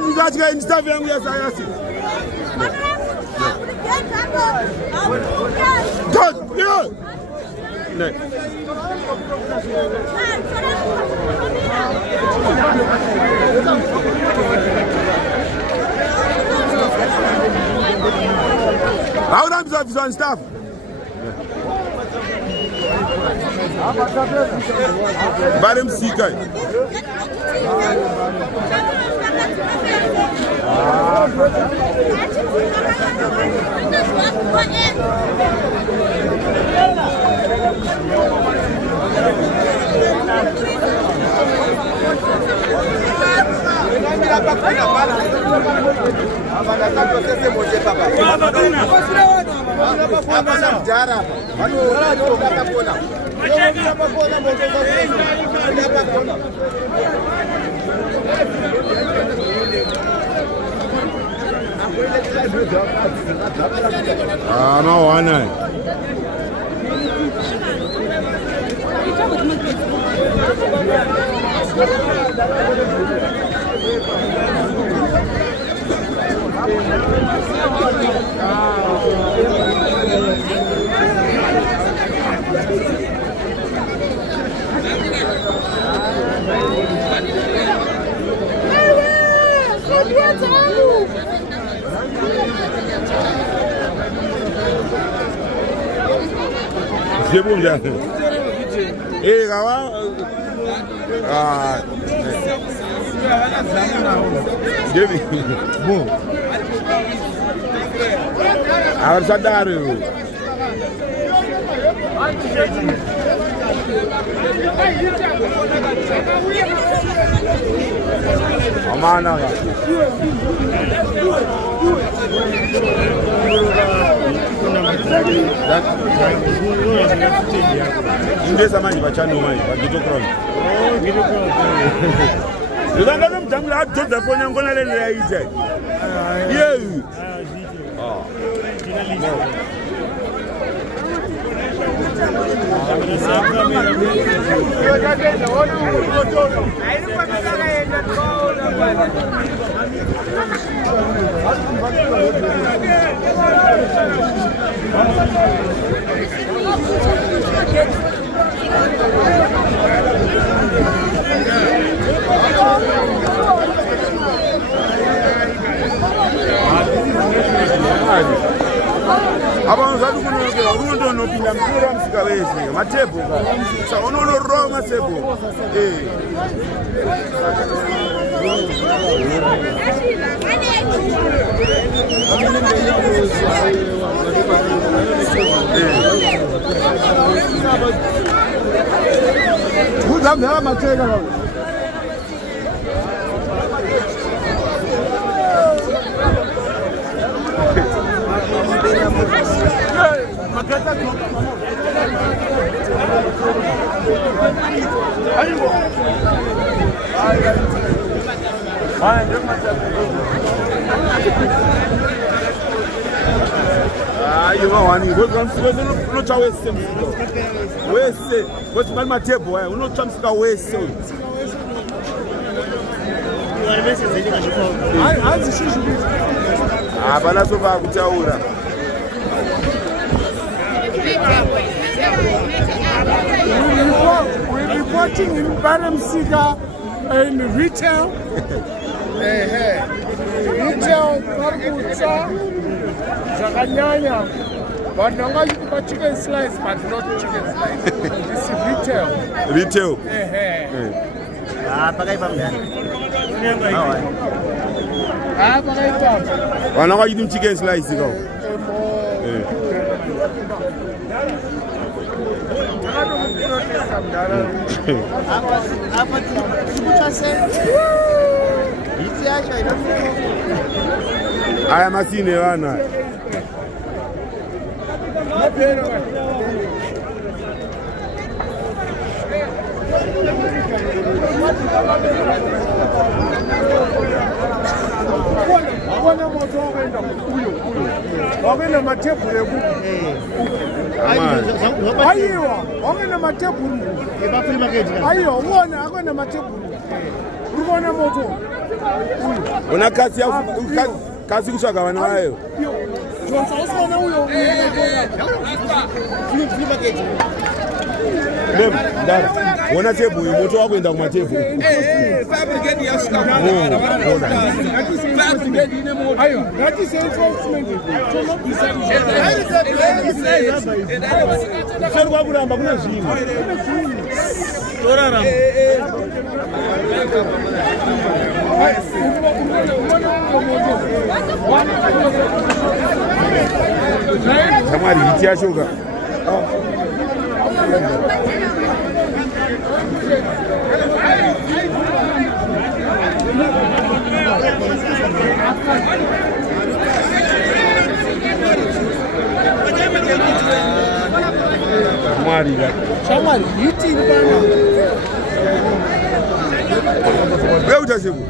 mzazi instaff yangu ya sayansi. God, yeah. Ne. How do you have on staff? Barim Sikai. No one. C'est bon, bien. Eh, là, bon. Alors, ça d'arrive. Amana. Ndeza manje bachano manje bagitokron. Ndanga nomjamla adoda fona ngona le yayize. Yeah. Abantu zadukunokela umuntu onopinda mpira msikawezi matebo sa onono Roma sebo uzamela mateka you know, and we're going to try to waste. What's my table? We're not trying to waste. But that's over to Taura. We're reporting in Baramsiga in retail. Retail, Zakanyanya. But now you got chicken slice, but not chicken slice. It's retail. Retail. Pakai pam ya. Pakai pam. Wana kwa yidim chicken slice go. Apa tubuchase. Iti acha ina. Aya masine wana. Wana moto wenda kuyo. Wagena matebule ku. Ayiwa, wagena matebule. Ayiwa, wona agena matebule. Rubona moto. Una kasi kutsvaga vana vayo. Wona tebhu uyu moto wakuenda kumatebhu. Feri kwakuramba kuna zvinhu. Toraramba. Kamari hiti yashoka. Kamari hiti bana. Wewe utasiku.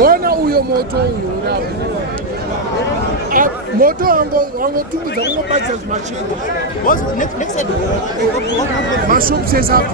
Wona uyo moto uyu moto wango tumbuza unobadza zvimachiko mashopu sesapo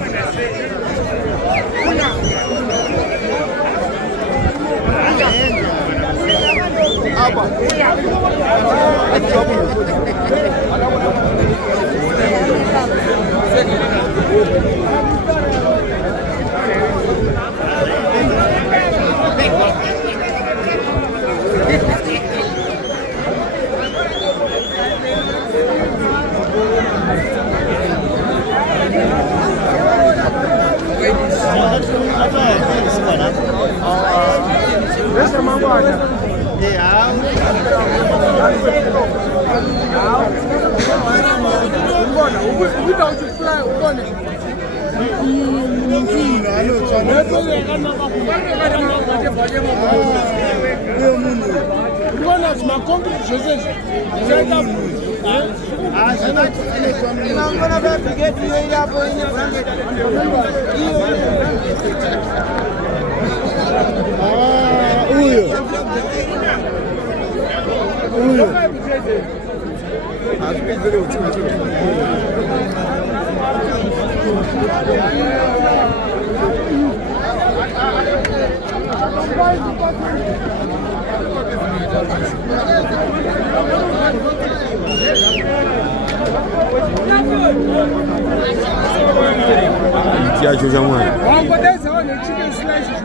Ikiacho cha mwana. Wangodeza wane chicken slices.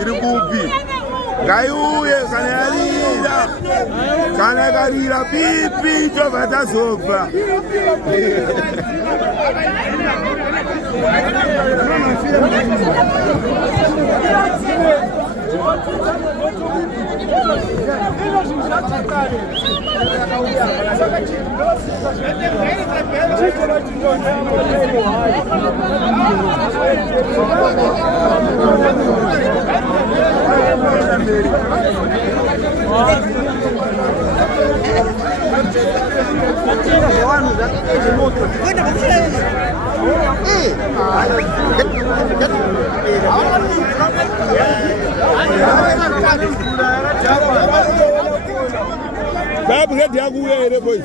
Irikupi Gaiuye kana karira pipi tobata sopa Vai brigade ya kuye boys.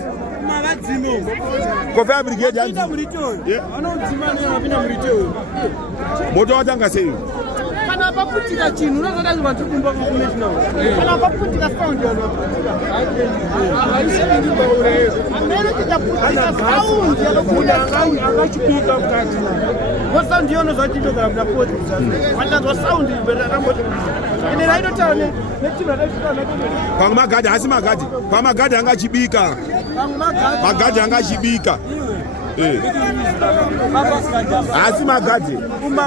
Ko fa brigade ya. Moto watanga sei. Kana paputika chinu unozoda vantu kumba kukomeshina. Kana paputika sound yo. Aisi ndi baure. Amene tichaputika sound yo akachipika mukati. Wo sound yo nozachitoka na poti sasa. Wanda zo sound ibera rambo. Ine raito tane nechino raito. Kwa magadi asi magadi. Kwa magadi angachibika. Magadi angachibika. Asi magadi.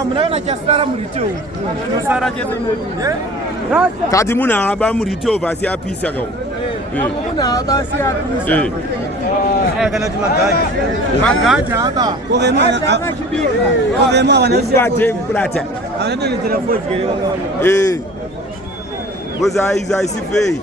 Munaona chasara murito. Nosara chete moti. Kati muna aba murito vasi apisa kwa. Muna aba si apisa. Kana ti magadi. Magadi aba. Kogema wanasema plata. Anaenda ni telefoni gere. Boza iza isifei.